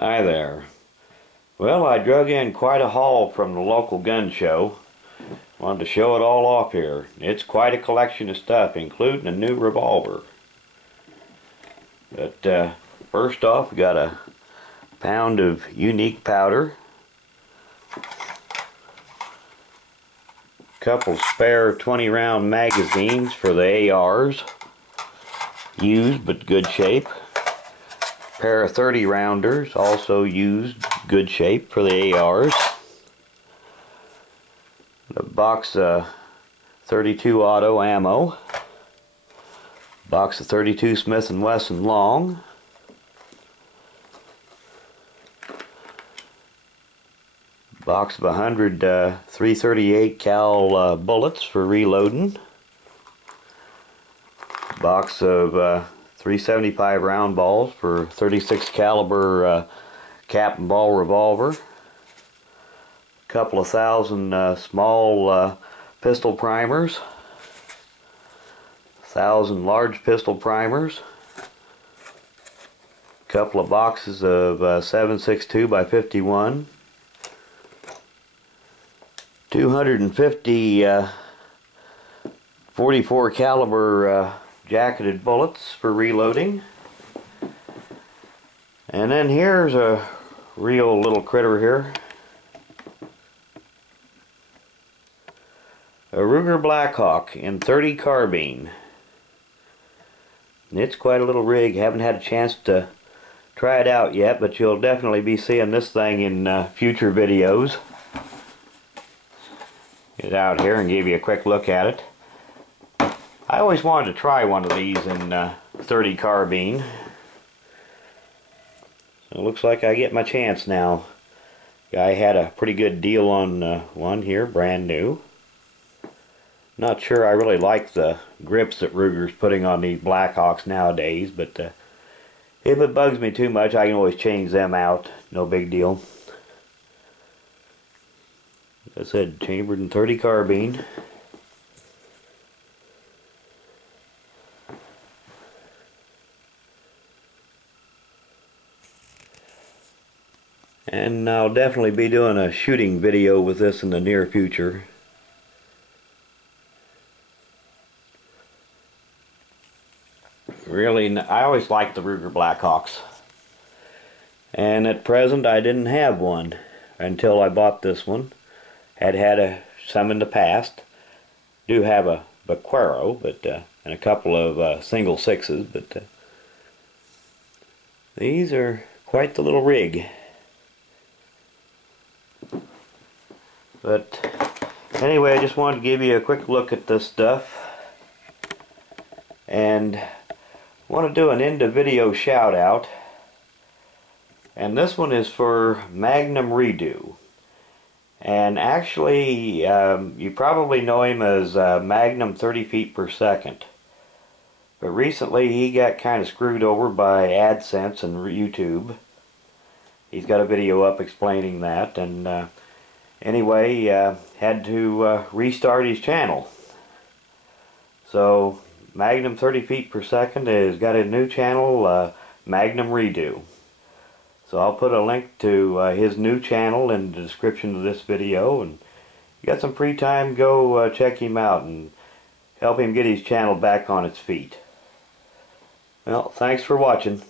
Hi there. Well, I drug in quite a haul from the local gun show. Wanted to show it all off here. It's quite a collection of stuff, including a new revolver. But first off, we got a pound of unique powder, a couple spare 20-round magazines for the ARs, used but good shape. Pair of 30 rounders, also used, good shape for the ARs. A box of 32 auto ammo. Box of 32 Smith & Wesson long. Box of 100 .338 cal bullets for reloading. Box of 375 round balls for 36 caliber cap and ball revolver. A couple of thousand small pistol primers. 1,000 large pistol primers. A couple of boxes of 7.62 by 51. 250 .44 caliber jacketed bullets for reloading. And then here's a real little critter here. A Ruger Blackhawk in .30 carbine. It's quite a little rig. Haven't had a chance to try it out yet, but you'll definitely be seeing this thing in future videos. Get out here and give you a quick look at it. I always wanted to try one of these in .30 carbine. So it looks like I get my chance now. Guy had a pretty good deal on one here, brand new. Not sure I really like the grips that Ruger's putting on these Blackhawks nowadays, but if it bugs me too much, I can always change them out. No big deal. Like I said, chambered in .30 carbine. And I'll definitely be doing a shooting video with this in the near future. Really, I always liked the Ruger Blackhawks. And at present I didn't have one until I bought this one. Had some in the past. Do have a Vaquero, but and a couple of single sixes, but these are quite the little rig. But anyway, I just wanted to give you a quick look at this stuff, and I want to do an end of video shout out, and this one is for Magnum Redux. And actually you probably know him as Magnum 30 feet per second, but recently he got kind of screwed over by AdSense and YouTube. He's got a video up explaining that, and anyway, had to restart his channel. So Magnum 30 feet per second has got a new channel, Magnum Redux. So I'll put a link to his new channel in the description of this video, and you got some free time, go check him out and help him get his channel back on its feet. Well, thanks for watching.